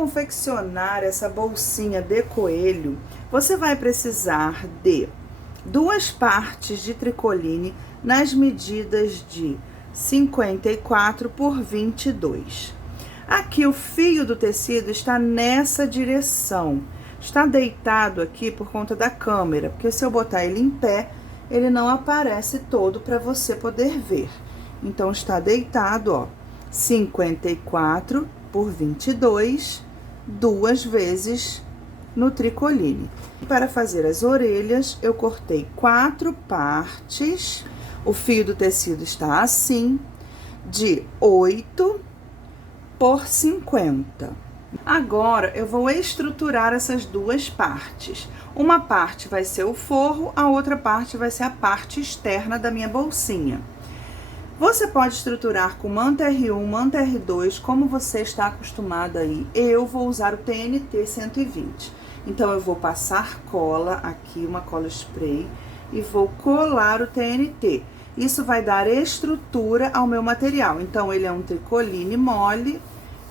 confeccionar essa bolsinha de coelho, você vai precisar de 2 partes de tricoline nas medidas de 54 por 22. Aqui o fio do tecido está nessa direção, está deitado aqui por conta da câmera, porque se eu botar ele em pé, ele não aparece todo para você poder ver. Então, está deitado, ó, 54 por 22, 2 vezes no tricoline. Para fazer as orelhas, eu cortei 4 partes. O fio do tecido está assim, de 8 por 50. Agora, eu vou estruturar essas 2 partes. Uma parte vai ser o forro, a outra parte vai ser a parte externa da minha bolsinha. Você pode estruturar com manta R1, manta R2, como você está acostumado aí. Eu vou usar o TNT 120. Então, eu vou passar cola aqui, uma cola spray, e vou colar o TNT. Isso vai dar estrutura ao meu material. Então, ele é um tricoline mole,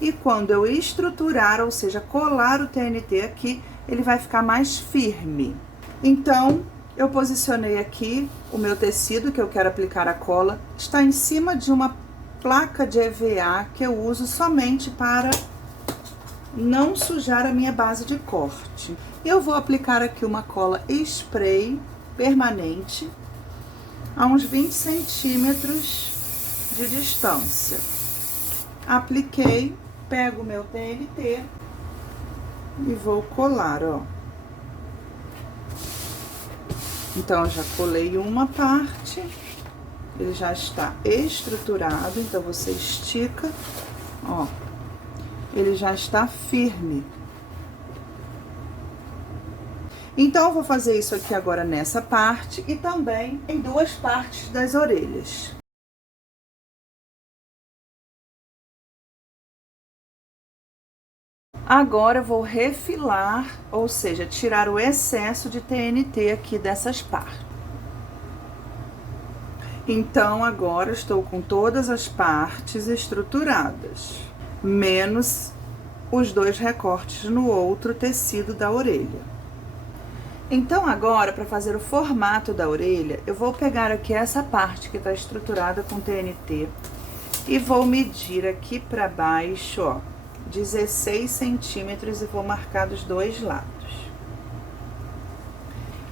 e quando eu estruturar, ou seja, colar o TNT aqui, ele vai ficar mais firme. Então, eu posicionei aqui o meu tecido que eu quero aplicar a cola, está em cima de uma placa de EVA que eu uso somente para não sujar a minha base de corte. Eu vou aplicar aqui uma cola spray permanente a uns 20 centímetros de distância. Apliquei, pego o meu TNT e vou colar, ó. Então, eu já colei uma parte, ele já está estruturado, então você estica, ó, ele já está firme. Então, eu vou fazer isso aqui agora nessa parte e também em 2 partes das orelhas. Agora, eu vou refilar, ou seja, tirar o excesso de TNT aqui dessas partes. Então, agora, estou com todas as partes estruturadas, menos os 2 recortes no outro tecido da orelha. Então, agora, para fazer o formato da orelha, eu vou pegar aqui essa parte que está estruturada com TNT e vou medir aqui para baixo, ó, 16 centímetros e vou marcar dos 2 lados.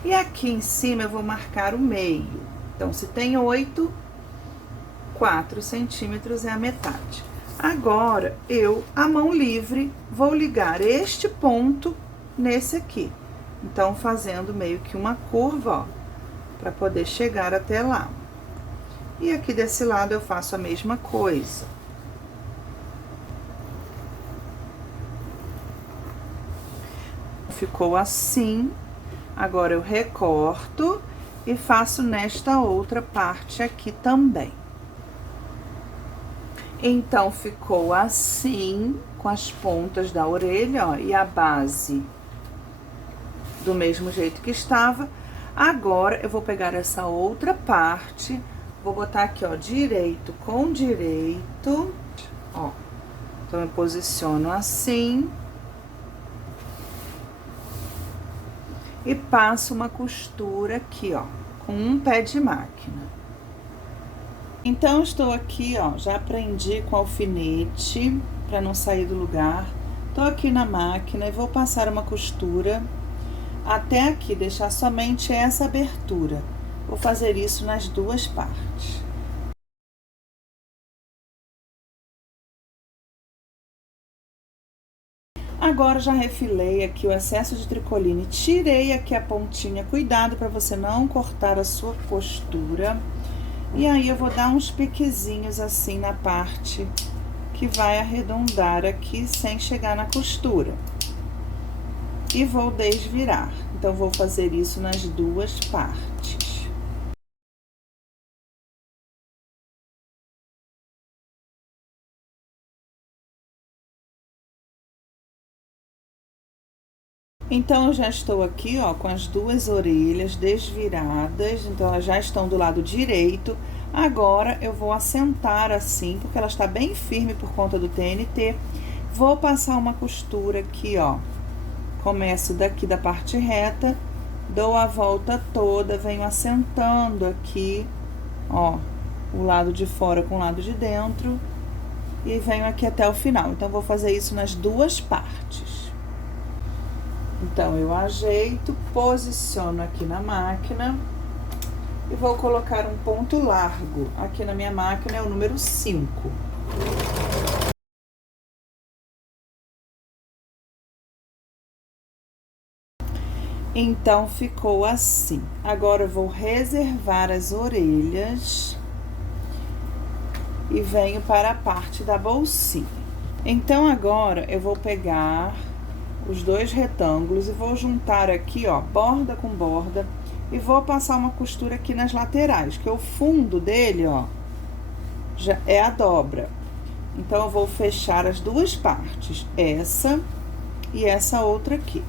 E aqui em cima eu vou marcar o meio. Então, se tem 8, 4 centímetros é a metade. Agora, eu, a mão livre, vou ligar este ponto nesse aqui. Então, fazendo meio que uma curva, ó, para poder chegar até lá. E aqui desse lado eu faço a mesma coisa. Ficou assim. Agora, eu recorto e faço nesta outra parte aqui também. Então, ficou assim, com as pontas da orelha, ó, e a base do mesmo jeito que estava. Agora, eu vou pegar essa outra parte, vou botar aqui, ó, direito com direito, ó. Então, eu posiciono assim. E passo uma costura aqui, ó, com um pé de máquina. Então, estou aqui, ó, já prendi com alfinete, para não sair do lugar. Tô aqui na máquina e vou passar uma costura até aqui, deixar somente essa abertura. Vou fazer isso nas 2 partes. Agora, já refilei aqui o excesso de tricoline, tirei aqui a pontinha, cuidado para você não cortar a sua costura. E aí, eu vou dar uns piquezinhos assim na parte que vai arredondar aqui, sem chegar na costura. E vou desvirar. Então, vou fazer isso nas 2 partes. Então, eu já estou aqui, ó, com as 2 orelhas desviradas, então, elas já estão do lado direito. Agora, eu vou assentar assim, porque ela está bem firme por conta do TNT. Vou passar uma costura aqui, ó. Começo daqui da parte reta, dou a volta toda, venho assentando aqui, ó, o lado de fora com o lado de dentro e venho aqui até o final. Então, vou fazer isso nas duas partes. Então, eu ajeito, posiciono aqui na máquina e vou colocar um ponto largo. Aqui na minha máquina é o número 5. Então, ficou assim. Agora, eu vou reservar as orelhas e venho para a parte da bolsinha. Então, agora, eu vou pegar os dois retângulos e vou juntar aqui, ó, borda com borda, e vou passar uma costura aqui nas laterais, que o fundo dele, ó, já é a dobra. Então, eu vou fechar as duas partes, essa e essa outra aqui.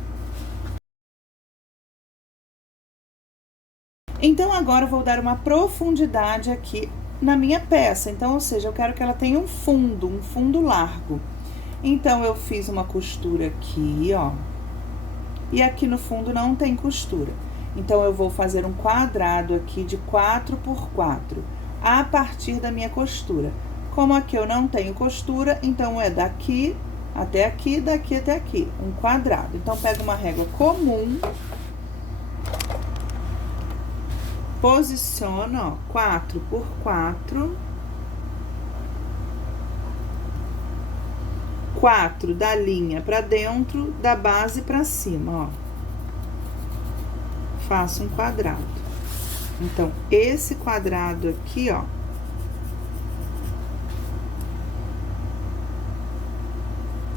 Então, agora eu vou dar uma profundidade aqui na minha peça. Então, ou seja, eu quero que ela tenha um fundo largo. Então, eu fiz uma costura aqui, ó. E aqui no fundo não tem costura. Então, eu vou fazer um quadrado aqui de 4 por 4, a partir da minha costura. Como aqui eu não tenho costura, então é daqui até aqui, daqui até aqui, um quadrado. Então, pego uma régua comum, posiciono, ó, 4 por 4, 4 da linha pra dentro, da base pra cima, ó. Faço um quadrado. Então, esse quadrado aqui, ó,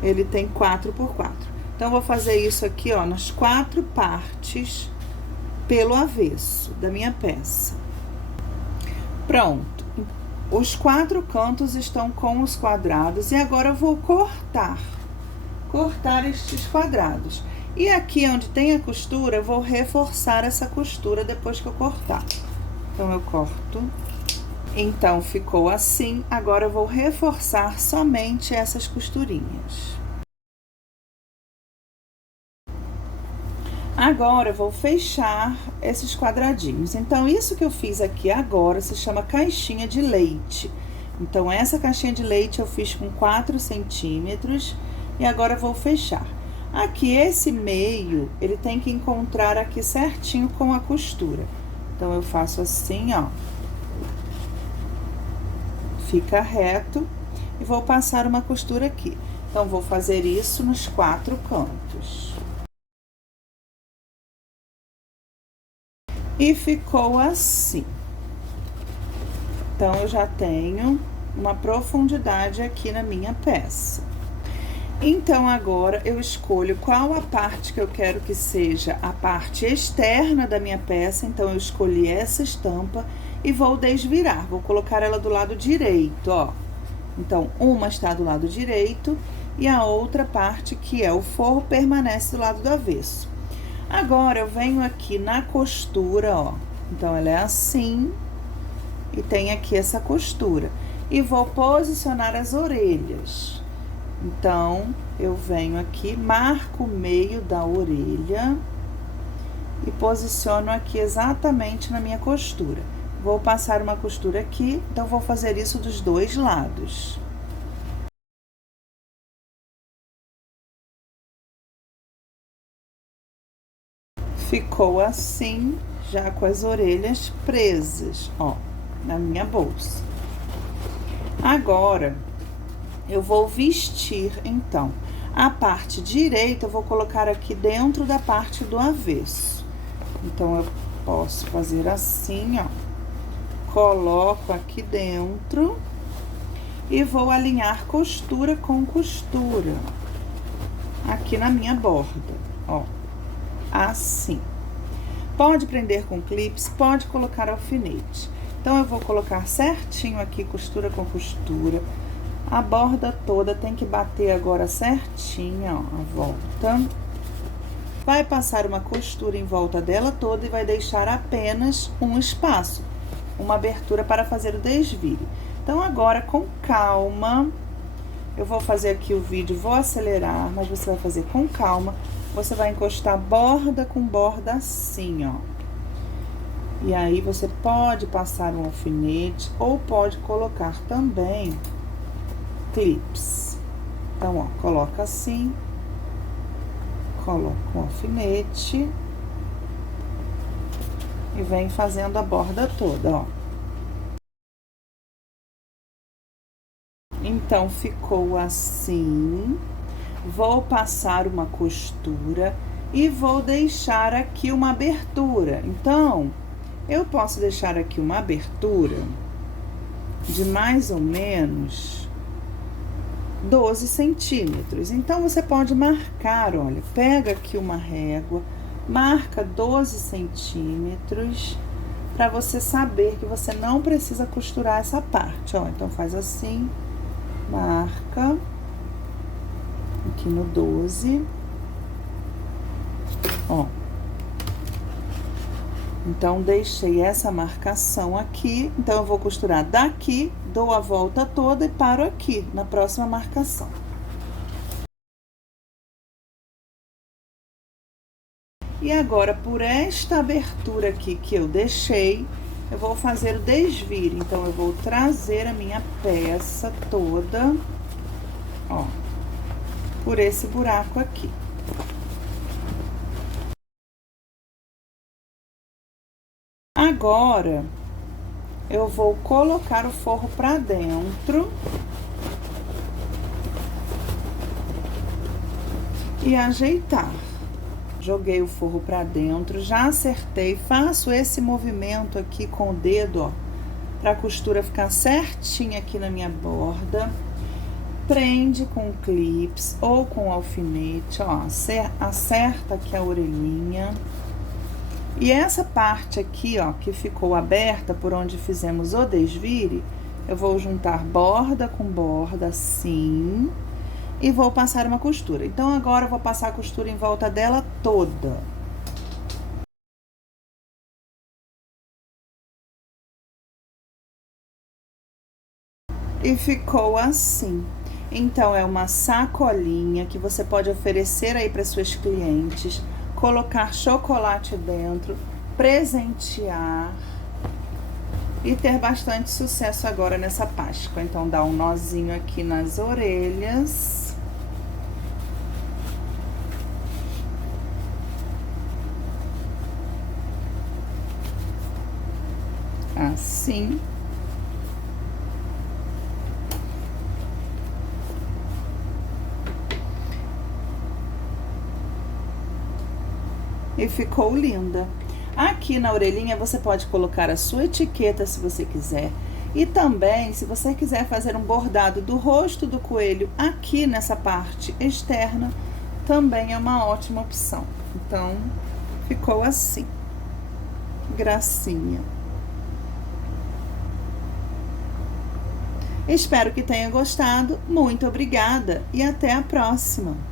ele tem 4 por 4. Então, eu vou fazer isso aqui, ó, nas 4 partes pelo avesso da minha peça. Pronto. Os 4 cantos estão com os quadrados e agora eu vou cortar estes quadrados. E aqui onde tem a costura, eu vou reforçar essa costura depois que eu cortar. Então, eu corto. Então, ficou assim. Agora, eu vou reforçar somente essas costurinhas. Agora, eu vou fechar esses quadradinhos. Então, isso que eu fiz aqui agora se chama caixinha de leite. Então, essa caixinha de leite eu fiz com 4 centímetros e agora eu vou fechar. Aqui, esse meio, ele tem que encontrar aqui certinho com a costura. Então, eu faço assim, ó. Fica reto e vou passar uma costura aqui. Então, vou fazer isso nos 4 cantos. E ficou assim. Então, eu já tenho uma profundidade aqui na minha peça. Então, agora, eu escolho qual a parte que eu quero que seja a parte externa da minha peça. Então, eu escolhi essa estampa e vou desvirar. Vou colocar ela do lado direito, ó. Então, uma está do lado direito e a outra parte, que é o forro, permanece do lado do avesso. Agora, eu venho aqui na costura, ó. Então, ela é assim e tem aqui essa costura. E vou posicionar as orelhas. Então, eu venho aqui, marco o meio da orelha e posiciono aqui exatamente na minha costura. Vou passar uma costura aqui, então, vou fazer isso dos dois lados. Ficou assim, já com as orelhas presas, ó, na minha bolsa. Agora, eu vou vestir, então. A parte direita eu vou colocar aqui dentro da parte do avesso. Então, eu posso fazer assim, ó. Coloco aqui dentro e vou alinhar costura com costura aqui na minha borda, ó. Assim. Pode prender com clips, pode colocar alfinete. Então, eu vou colocar certinho aqui, costura com costura. A borda toda tem que bater agora certinho, ó, a volta. Vai passar uma costura em volta dela toda e vai deixar apenas um espaço, uma abertura para fazer o desvire. Então, agora, com calma, Eu vou fazer aqui o vídeo, vou acelerar, mas você vai fazer com calma. Você vai encostar borda com borda assim, ó. E aí, você pode passar um alfinete ou pode colocar também clips. Então, ó, coloca assim, coloca um alfinete e vem fazendo a borda toda, ó. Então, ficou assim. Vou passar uma costura e vou deixar aqui uma abertura. Então, eu posso deixar aqui uma abertura de mais ou menos 12 centímetros. Então, você pode marcar, olha, pega aqui uma régua, marca 12 centímetros, para você saber que você não precisa costurar essa parte, ó. Então, faz assim, marca aqui no 12, ó. Então, deixei essa marcação aqui. Então, eu vou costurar daqui, dou a volta toda e paro aqui, na próxima marcação. E agora, por esta abertura aqui que eu deixei, eu vou fazer o desvire. Então, eu vou trazer a minha peça toda, ó, por esse buraco aqui. Agora, eu vou colocar o forro pra dentro e ajeitar. Joguei o forro pra dentro, já acertei, faço esse movimento aqui com o dedo, ó, pra costura ficar certinha aqui na minha borda. Prende com clips ou com alfinete, ó, acerta aqui a orelhinha. E essa parte aqui, ó, que ficou aberta por onde fizemos o desvire, eu vou juntar borda com borda assim e vou passar uma costura. Então, agora eu vou passar a costura em volta dela toda. E ficou assim. Então, é uma sacolinha que você pode oferecer aí para suas clientes, colocar chocolate dentro, presentear e ter bastante sucesso agora nessa Páscoa. Então, dá um nozinho aqui nas orelhas. Assim. E ficou linda. Aqui na orelhinha você pode colocar a sua etiqueta se você quiser. E também, se você quiser fazer um bordado do rosto do coelho aqui nessa parte externa, também é uma ótima opção. Então, ficou assim. Gracinha. Espero que tenha gostado. Muito obrigada e até a próxima!